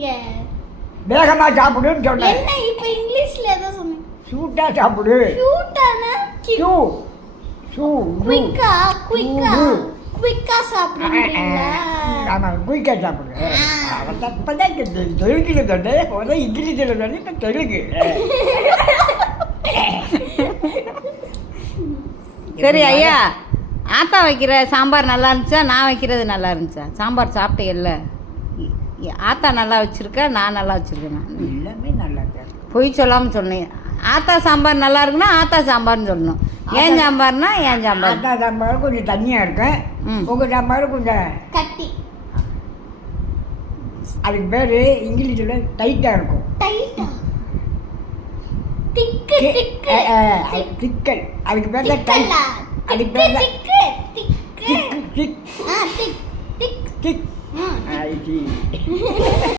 சொன்னீங்க? வேகமா சாப்பிடுன்னு சொன்னேன். என்ன இப்ப இங்கிலீஷ்ல ஏதோ சொன்னீங்க? சூட்டா சாப்பிடு. ஷூட்டானா? சூ சூ குயிக்கா குயிக்கா சாப்பிடுறீங்களா? ஆமா, குயிக்கா சாப்பிடு. அவன் தப்பதான் தெலுங்குல சொன்னேன், ஒரே இங்கிலீஷ்ல சொன்னேன், இப்போ தெலுங்கு. சரி ஐயா, ஆத்தா வைக்கிற சாம்பார் நல்லா இருந்துச்சா, நான் வைக்கிறது நல்லா இருந்துச்சா? சாம்பார் சாப்பிட்டேல்ல, ஆத்தா நல்லா வச்சிருக்கா, நான் நல்லா வச்சிருக்கேன்? எல்லாமே நல்லா தான். பொய் சொல்லாமல் சொன்னேன். ஆத்தா சாம்பார் நல்லா இருக்குன்னா ஆத்தா சாம்பார்னு சொல்லணும். ஏன் சாம்பார்னா ஏன் சாம்பார். ஆத்தா சாம்பார் கொஞ்சம் தண்ணியாக இருக்கும், உங்கள் சாம்பார் கொஞ்சம் கட்டி. அதுக்கு பேர் இங்கிலீஷில் டைட்டாக இருக்கும். டைட்டா? திக்கு திக்கு திக்கல். அதுக்கு பேர் தான் டைட். திக்கலா? அதுக்கு பேர் தான் திக்கு திக்கு திக் திக் திக் திக் திக். ம். ஐ சி.